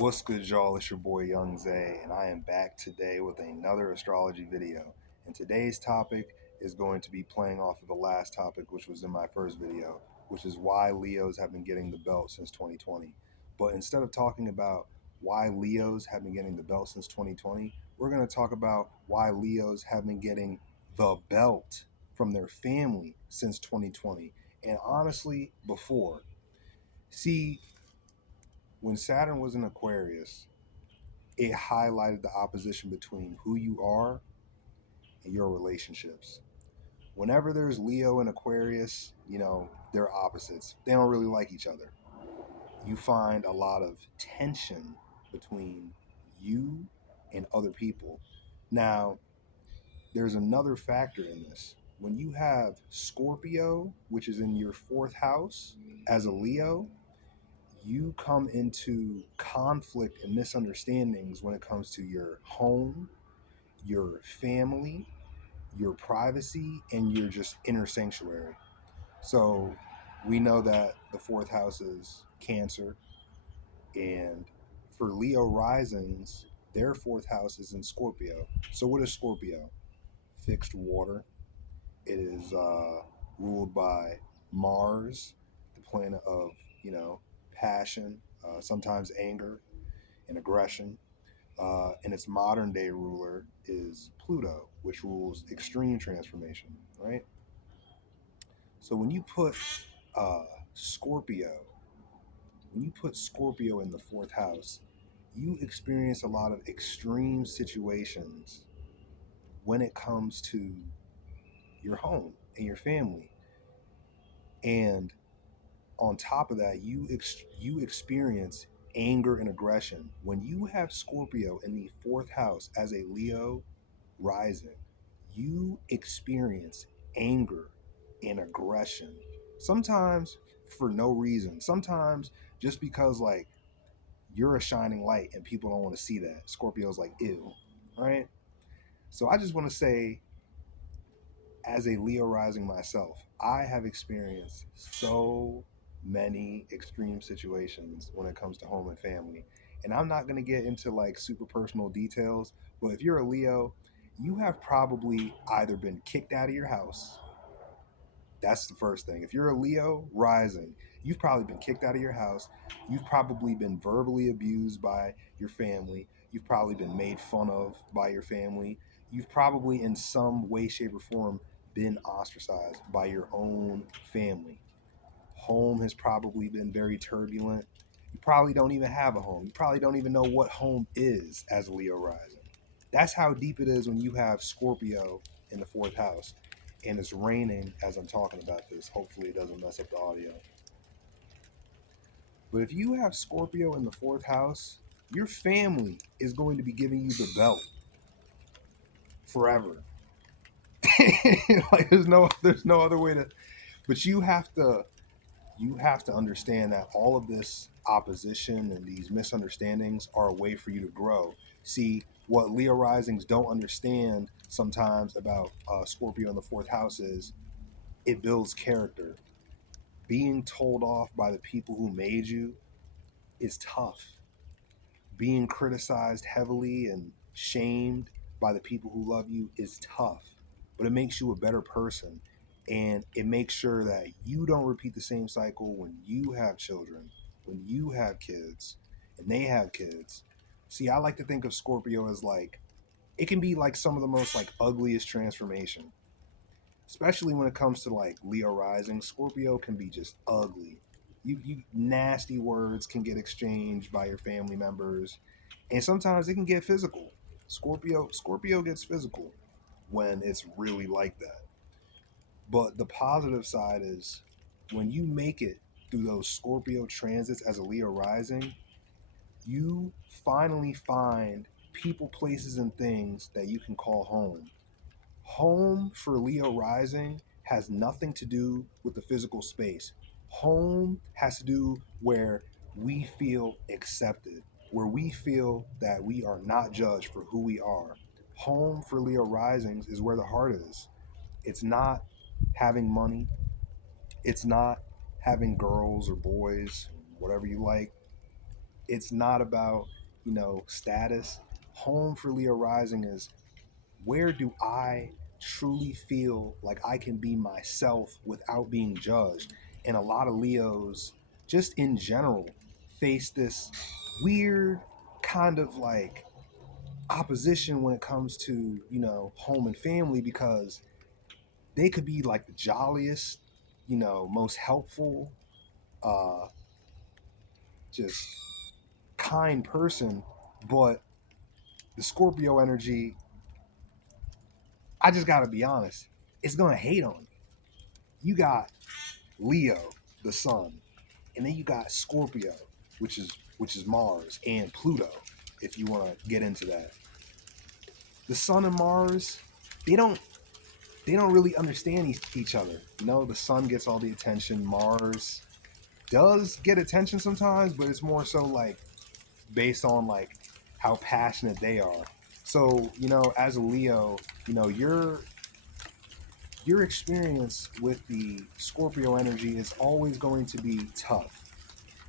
What's good, y'all? It's your boy Young Zay, and I am back today with another astrology video. And today's topic is going to be playing off of the last topic, which was in my first video, which is why Leos have been getting the belt since 2020. But instead of talking about why Leos have been getting the belt since 2020, we're going to talk about why Leos have been getting the belt from their family since 2020. And honestly, before. See, when Saturn was in Aquarius, it highlighted the opposition between who you are and your relationships. Whenever there's Leo and Aquarius, they're opposites. They don't really like each other. You find a lot of tension between you and other people. Now, there's another factor in this. When you have Scorpio, which is in your fourth house as a Leo, you come into conflict and misunderstandings when it comes to your home, your family, your privacy, and your just inner sanctuary. So we know that the fourth house is Cancer, and for Leo risings, their fourth house is in Scorpio. So what is Scorpio? Fixed water. It is ruled by Mars, the planet of passion, sometimes anger and aggression. And its modern day ruler is Pluto, which rules extreme transformation, right? So uh, Scorpio, when you put Scorpio in the fourth house, you experience a lot of extreme situations when it comes to your home and your family. And on top of that, you experience anger and aggression. When you have Scorpio in the fourth house as a Leo rising, you experience anger and aggression. Sometimes for no reason. Sometimes just because you're a shining light and people don't want to see that. Scorpio's like, ew, right? So I just want to say, as a Leo rising myself, I have experienced so many extreme situations when it comes to home and family. And I'm not going to get into super personal details, but if you're a Leo, you have probably either been kicked out of your house. That's the first thing. If you're a Leo rising, you've probably been kicked out of your house. You've probably been verbally abused by your family. You've probably been made fun of by your family. You've probably, in some way, shape, or form, been ostracized by your own family. Home has probably been very turbulent. You probably don't even have a home. You probably don't even know what home is as a Leo rising. That's how deep it is when you have Scorpio in the fourth house and it's raining as I'm talking about this. Hopefully, it doesn't mess up the audio. But if you have Scorpio in the fourth house, your family is going to be giving you the belt forever. There's no other way to. But you have to understand that all of this opposition and these misunderstandings are a way for you to grow. See, what Leo risings don't understand sometimes about Scorpio in the fourth house is it builds character. Being told off by the people who made you is tough. Being criticized heavily and shamed by the people who love you is tough, but it makes you a better person. And it makes sure that you don't repeat the same cycle when you have children, when you have kids, and they have kids. See, I like to think of Scorpio as it can be some of the most ugliest transformation, especially when it comes to Leo rising. Scorpio can be just ugly. You nasty words can get exchanged by your family members, and sometimes it can get physical. Scorpio gets physical when it's really like that. But the positive side is when you make it through those Scorpio transits as a Leo rising, you finally find people, places, and things that you can call home. Home for Leo rising has nothing to do with the physical space. Home has to do where we feel accepted, where we feel that we are not judged for who we are. Home for Leo risings is where the heart is. It's not having money, it's not having girls or boys, whatever you like. It's not about, status. Home for Leo rising is, where do I truly feel like I can be myself without being judged? And a lot of Leos, just in general, face this weird kind of like opposition when it comes to, home and family, because they could be like the jolliest, most helpful, uh, just kind person, but the Scorpio energy, I just gotta be honest, it's gonna hate on you. You got Leo, the sun, and then you got Scorpio, which is Mars, and Pluto. If you want to get into that, the sun and Mars, they don't they don't really understand each other. The sun gets all the attention. Mars does get attention sometimes, but it's more so like based on like how passionate they are. So, as a Leo, your experience with the Scorpio energy is always going to be tough.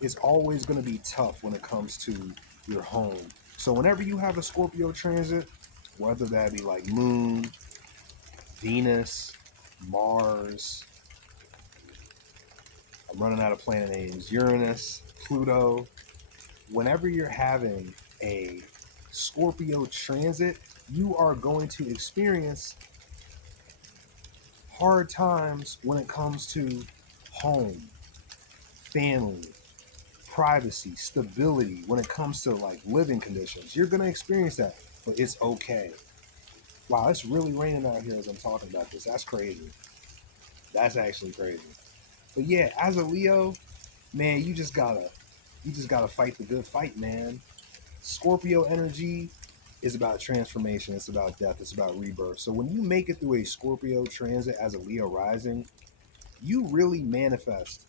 It's always going to be tough when it comes to your home. So whenever you have a Scorpio transit, whether that be like Moon, Venus, Mars, I'm running out of planet names, Uranus, Pluto, whenever you're having a Scorpio transit, you are going to experience hard times when it comes to home, family, privacy, stability, when it comes to like living conditions. You're going to experience that, but it's okay. Wow, it's really raining out here as I'm talking about this. That's crazy. That's actually crazy. But yeah, as a Leo, man, you just gotta fight the good fight, man. Scorpio energy is about transformation. It's about death. It's about rebirth. So when you make it through a Scorpio transit as a Leo rising, you really manifest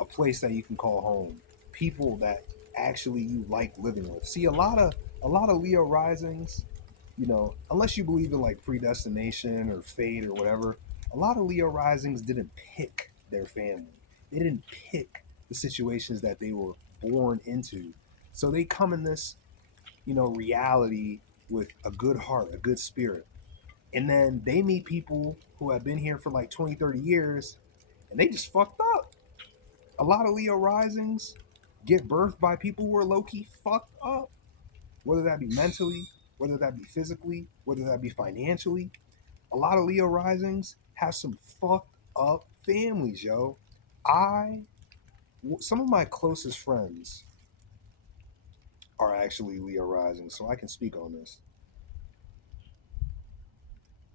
a place that you can call home, people that actually you like living with. See, a lot of Leo risings, unless you believe in like predestination or fate or whatever, a lot of Leo risings didn't pick their family. They didn't pick the situations that they were born into. So they come in this, reality with a good heart, a good spirit. And then they meet people who have been here for like 20, 30 years, and they just fucked up. A lot of Leo risings get birthed by people who are low key fucked up, whether that be mentally, whether that be physically, whether that be financially. A lot of Leo risings have some fucked up families, yo. I, some of my closest friends are actually Leo risings, so I can speak on this.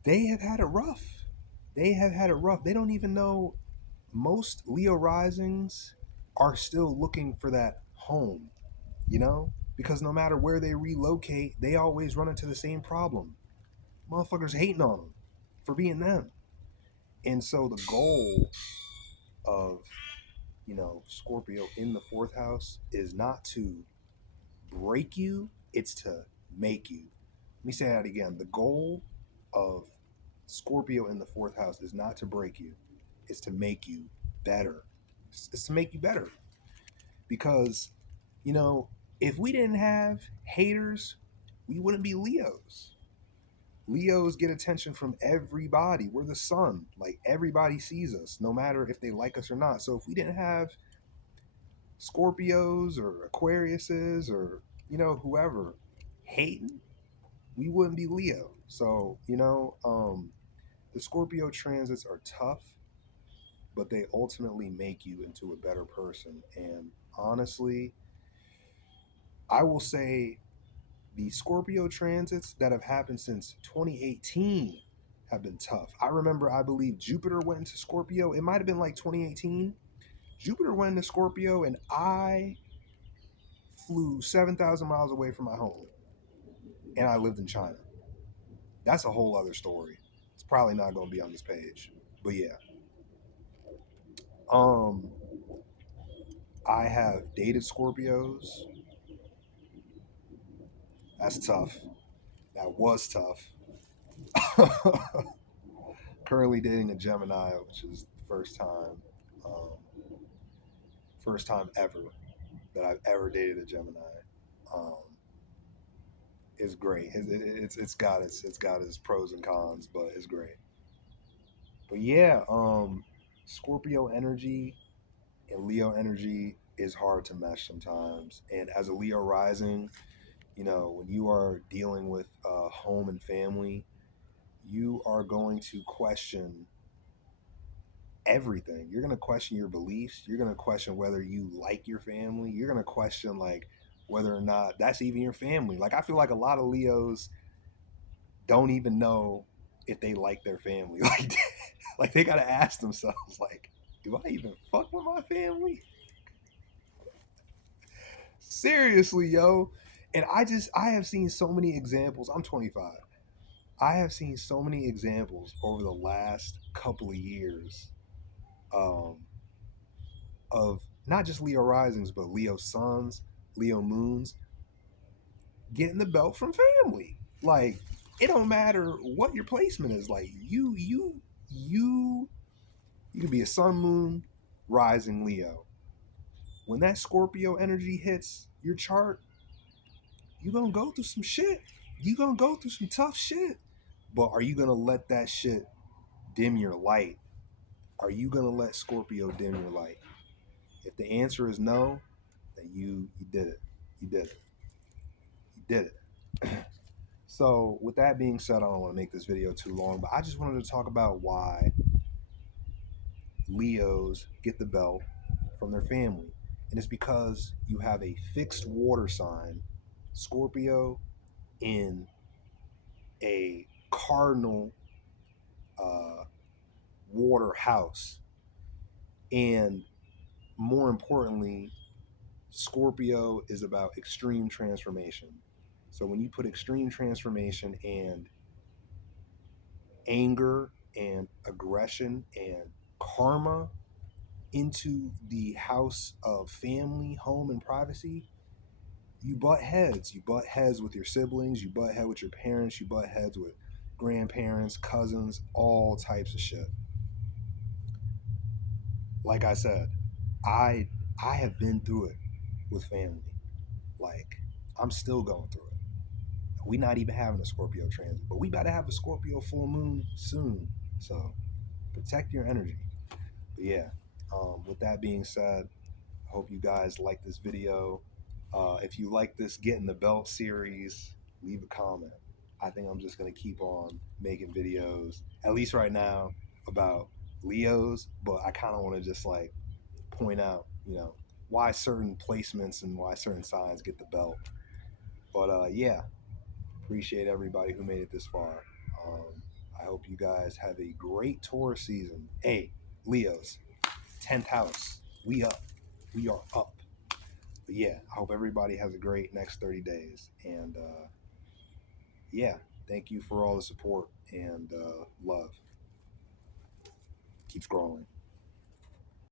They have had it rough. They have had it rough. They don't even know, most Leo risings are still looking for that home, because no matter where they relocate, they always run into the same problem. Motherfuckers hating on them for being them. And so the goal of, Scorpio in the fourth house is not to break you, it's to make you. Let me say that again. The goal of Scorpio in the fourth house is not to break you, it's to make you better. It's to make you better. Because, you know, if we didn't have haters, we wouldn't be Leos. Leos get attention from everybody. We're the sun. Like, everybody sees us, no matter if they like us or not. So if we didn't have Scorpios or Aquariuses or, whoever hating, we wouldn't be Leo. So, the Scorpio transits are tough, but they ultimately make you into a better person. And honestly, I will say the Scorpio transits that have happened since 2018 have been tough. I remember, I believe Jupiter went into Scorpio. It might have been like 2018. Jupiter went into Scorpio, and I flew 7,000 miles away from my home, and I lived in China. That's a whole other story. It's probably not going to be on this page, but yeah. Um, I have dated Scorpios. That's tough. That was tough. Currently dating a Gemini, which is the first time ever that I've ever dated a Gemini. Um, it's great. It's got its pros and cons, but it's great. But yeah, Scorpio energy and Leo energy is hard to mesh sometimes. And as a Leo rising, when you are dealing with home and family, you are going to question everything. You're going to question your beliefs. You're going to question whether you like your family. You're going to question like whether or not that's even your family. Like I feel like a lot of Leos don't even know if they like their family. Like they got to ask themselves like, do I even fuck with my family? Seriously, yo. And I have seen so many examples. I'm 25. I have seen so many examples over the last couple of years um, of not just Leo risings, but Leo suns, Leo moons getting the belt from family. Like it don't matter what your placement is. Like you can be a sun, moon, rising Leo. When that Scorpio energy hits your chart, you're gonna go through some shit. You're gonna go through some tough shit. But are you gonna let that shit dim your light? Are you gonna let Scorpio dim your light? If the answer is no, then you did it. You did it. You did it. So with that being said, I don't want to make this video too long, but I just wanted to talk about why Leos get the belt from their family. And it's because you have a fixed water sign, Scorpio, in a cardinal uh, water house. And more importantly, Scorpio is about extreme transformation. So when you put extreme transformation and anger and aggression and karma into the house of family, home, and privacy, you butt heads. You butt heads with your siblings, you butt heads with your parents, you butt heads with grandparents, cousins, all types of shit. Like I said, I I have been through it with family. Like I'm still going through it. We not even having a Scorpio transit, but we about to have a Scorpio full moon soon. So protect your energy. But yeah, with that being said, I hope you guys like this video. If you like this Get in the Belt series, leave a comment. I think I'm just gonna keep on making videos, at least right now, about Leos. But I kind of want to just like point out, why certain placements and why certain signs get the belt. But yeah, appreciate everybody who made it this far. Um, I hope you guys have a great Taurus season. Hey, Leos, 10th house. We up. We are up. But yeah, I hope everybody has a great next 30 days. And yeah, thank you for all the support and love. Keep scrolling.